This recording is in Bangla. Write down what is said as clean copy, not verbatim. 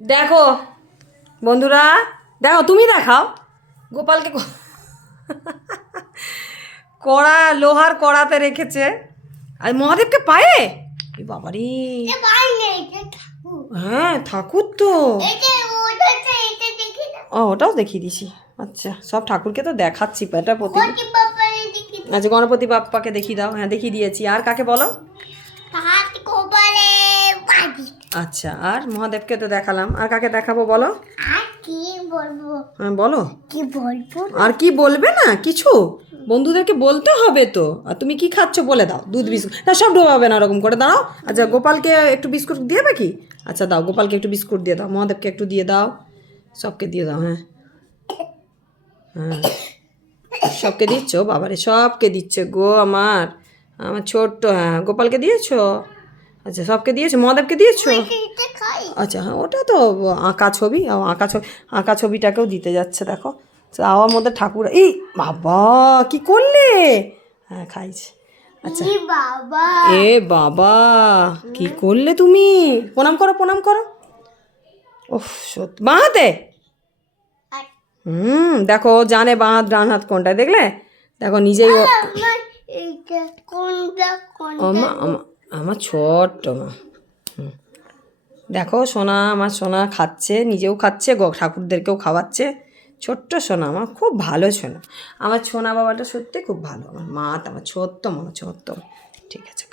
দেখো বন্ধুরা, দেখো তুমি দেখাও গোপালকে কড়া, লোহার কড়াতে রেখেছে। আর মহাদেবকে পায়ে, এ বাবারে, হ্যাঁ ঠাকুর তো। ও ওটাও দেখিয়ে দিছি। আচ্ছা, সব ঠাকুরকে তো দেখাচ্ছি এটা প্রতি। আচ্ছা, গণপতি বাপ্পাকে দেখিয়ে দাও। হ্যাঁ দেখিয়ে দিয়েছি। আর কাকে বলো? আচ্ছা, আর মহাদেবকে তো দেখালাম। আর কাকে দেখাবো বলো? হ্যাঁ বলো। আর কি বলবে না কিছু? বন্ধুদেরকে বলতে হবে তো। আর তুমি কি খাচ্ছ বলে দাও। দুধ বিস্কুট না, সব ঢোকাবে না, ওরকম করে দাও। আচ্ছা, গোপালকে একটু বিস্কুট দিয়ে দেবে কি? আচ্ছা দাও, গোপালকে একটু বিস্কুট দিয়ে দাও, মহাদেবকে একটু দিয়ে দাও, সবকে দিয়ে দাও। হ্যাঁ হ্যাঁ, সবকে দিচ্ছ? বাবারে, সবকে দিচ্ছে গো। আমার আমার ছোট্ট, হ্যাঁ গোপালকে দিয়েছো? আচ্ছা, সবকে দিয়েছো? মহাদেবকে দিয়েছো? আচ্ছা হ্যাঁ, ওটা তো আঁকা ছবি, আঁকা ছবিটাকেও দিতে যাচ্ছে। দেখো আমার মধ্যে ঠাকুর। এই বাবা, কি করলে? হ্যাঁ খাইছে। আচ্ছা, এ বাবা, কি করলে তুমি? প্রণাম করো, প্রণাম করো। ওহ সত্যি, বাঁ হাতে? দেখো জানে বাঁ হাত ডান হাত কোনটা, দেখলে? দেখো নিজেই আমার ছোট্ট মা। দেখো সোনা, আমার সোনা খাচ্ছে, নিজেও খাচ্ছে, ঠাকুরদেরকেও খাওয়াচ্ছে। ছোট্ট সোনা আমার, খুব ভালো সোনা। আমার সোনা বাবাটা সত্যি খুব ভালো। আমার মা তো আমার ছোট্ট মা, ছোট্ট। ঠিক আছে।